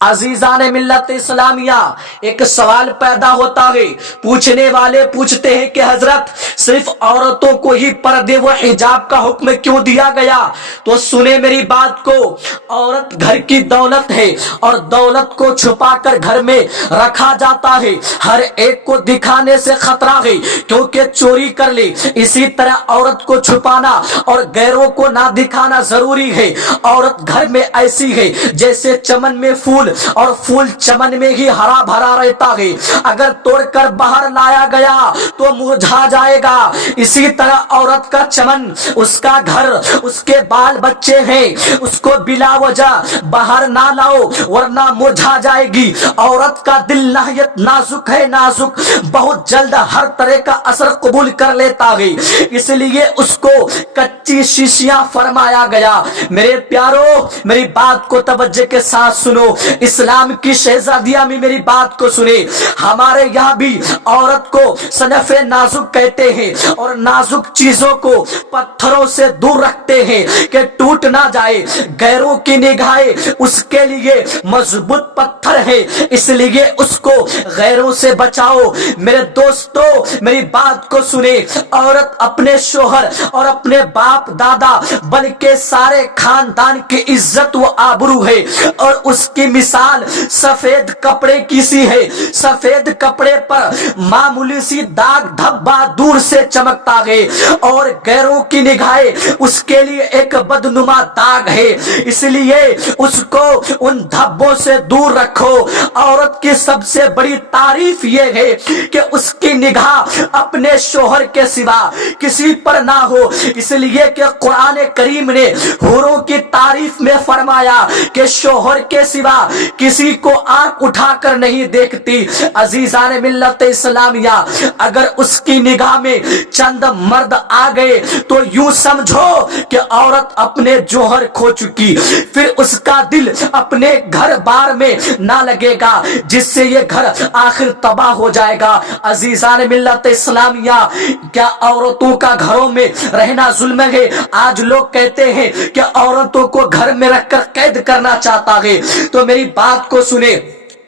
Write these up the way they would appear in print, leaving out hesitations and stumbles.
عزیزان ملت اسلامیہ، ایک سوال پیدا ہوتا ہے۔ پوچھنے والے پوچھتے ہیں کہ حضرت صرف عورتوں کو ہی پردے و حجاب کا حکم کیوں دیا گیا؟ تو سنیں میری بات کو، عورت گھر کی دولت ہے اور دولت کو چھپا کر گھر میں رکھا جاتا ہے۔ ہر ایک کو دکھانے سے خطرہ ہے کیونکہ چوری کر لے۔ اسی طرح عورت کو چھپانا اور غیروں کو نہ دکھانا ضروری ہے۔ عورت گھر میں ایسی ہے جیسے چمن میں پھول اور پھول چمن میں ہی ہرا بھرا رہتا ہے، اگر توڑ کر باہر لایا گیا تو مرجھا جائے گا۔ اسی طرح عورت کا چمن، اس کا گھر، اس کے بال بچے ہیں، اس کو بلا وجہ باہر نہ لاؤ ورنہ مرجھا جائے گی۔ عورت کا دل نہایت نازک ہے، نازک، بہت جلد ہر طرح کا اثر قبول کر لیتا ہے، اس لیے اس کو کچی شیشیاں فرمایا گیا۔ میرے پیارو، میری بات کو توجہ کے ساتھ سنو، اسلام کی شہزادیاں میں میری بات کو سنے۔ ہمارے یہاں بھی عورت کو صنف نازک کہتے ہیں اور نازک چیزوں کو پتھروں سے دور رکھتے ہیں کہ ٹوٹ نہ جائے۔ غیروں کی نگاہیں اس کے لیے مضبوط پتھر ہے، اس لیے اس کو غیروں سے بچاؤ۔ میرے دوستو، میری بات کو سنے، عورت اپنے شوہر اور اپنے باپ دادا بلکہ سارے خاندان کی عزت و آبرو ہے، اور اس کی مثال سفید کپڑے کی سی ہے۔ سفید کپڑے پر معمولی سی داغ دھبا دور سے چمکتا ہے اور غیروں کی نگاہیں اس کے لیے ایک بدنما داغ ہے، اس لیے اس کو ان دھبوں سے دور رکھو۔ عورت کی سب سے بڑی تعریف یہ ہے کہ اس کی نگاہ اپنے شوہر کے سوا کسی پر نہ ہو، اس لیے کہ قرآن کریم نے حوروں کی تعریف میں فرمایا کہ شوہر کے سوا کسی کو آنکھ اٹھا کر نہیں دیکھتی۔ عزیزان ملت اسلامیہ، اگر اس کی نگاہ میں چند مرد آ گئے تو یوں سمجھو کہ عورت اپنے جوہر کھو چکی، پھر اس کا دل اپنے گھر بار میں نہ لگے گا، جس سے یہ گھر آخر تباہ ہو جائے گا۔ عزیزان ملت اسلامیہ، کیا عورتوں کا گھروں میں رہنا ظلم ہے؟ آج لوگ کہتے ہیں کہ عورتوں کو گھر میں رکھ کر قید کرنا چاہتا ہے، تو میری بات کو سنیں۔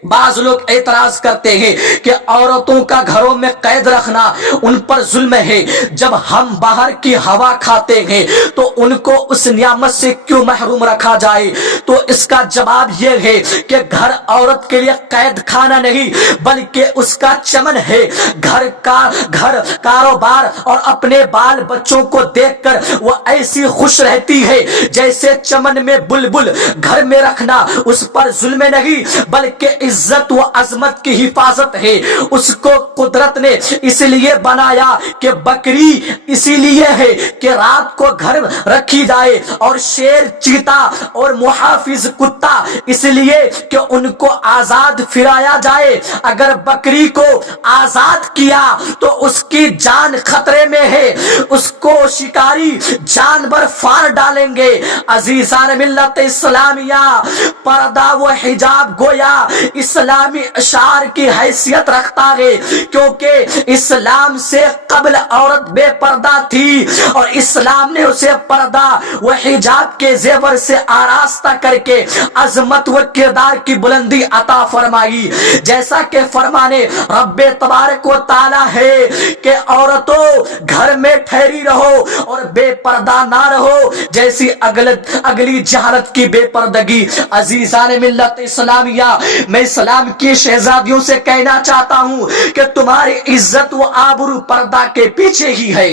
بعض لوگ اعتراض کرتے ہیں کہ عورتوں کا گھروں میں قید رکھنا ان پر ظلم ہے، جب ہم باہر کی ہوا کھاتے ہیں تو ان کو اس نعمت سے کیوں محروم رکھا جائے؟ تو اس کا جواب یہ ہے کہ گھر عورت کے لیے قید خانہ نہیں بلکہ اس کا چمن ہے۔ گھر کاروبار اور اپنے بال بچوں کو دیکھ کر وہ ایسی خوش رہتی ہے جیسے چمن میں بلبل۔ گھر میں رکھنا اس پر ظلم نہیں بلکہ عزت و عظمت کی حفاظت ہے۔ اس کو قدرت نے اس لیے بنایا کہ بکری اسی لیے ہے کہ رات کو گھر رکھی جائے، اور شیر، چیتا اور محافظ کتا اس لیے کہ ان کو آزاد پھرایا جائے۔ اگر بکری کو آزاد کیا تو اس کی جان خطرے میں ہے، اس کو شکاری جانور فار ڈالیں گے۔ عزیزان ملت اسلامیہ، پردہ و حجاب گویا اسلامی اشعار کی حیثیت رکھتا ہے، کیونکہ اسلام سے قبل عورت بے پردہ تھی اور اسلام نے اسے پردہ و حجاب کے زیور سے آراستہ کر کے عظمت و کردار کی بلندی عطا فرمائی۔ جیسا کہ فرمانے رب تبارک و تعالی ہے کہ عورتوں گھر میں ٹھہری رہو اور بے پردہ نہ رہو، جیسی اگلی جہالت کی بے پردگی۔ عزیزان ملت اسلامیہ، میں اسلام کی شہزادیوں سے کہنا چاہتا ہوں کہ تمہاری عزت و آبرو پردہ کے پیچھے ہی ہے۔